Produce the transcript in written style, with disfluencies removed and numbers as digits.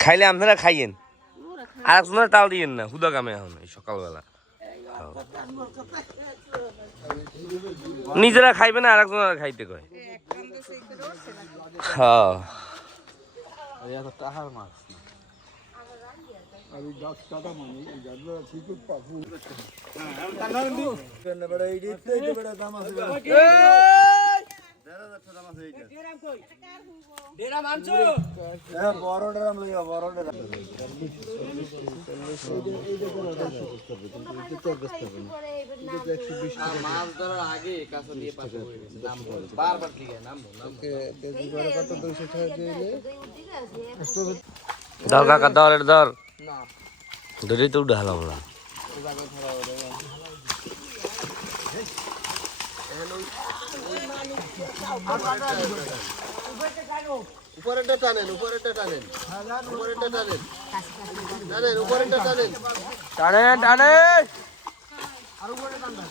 খাইলে আপনারা খাইয়েন আর একজনের টাল দিয়েন না হুদা কামে এখন সকালবেলা নিজেরা খাইবে না আর একজনের খাইতে কয় হ্যাঁ দর কাকা দর এটা দর ধরেই তো উঠে হালাম না উপরেরটা টানেন উপরেরটা টানেন উপরেরটা টানেন টানেন উপরেরটা টানেন টানে টানে আর উপরে টানেন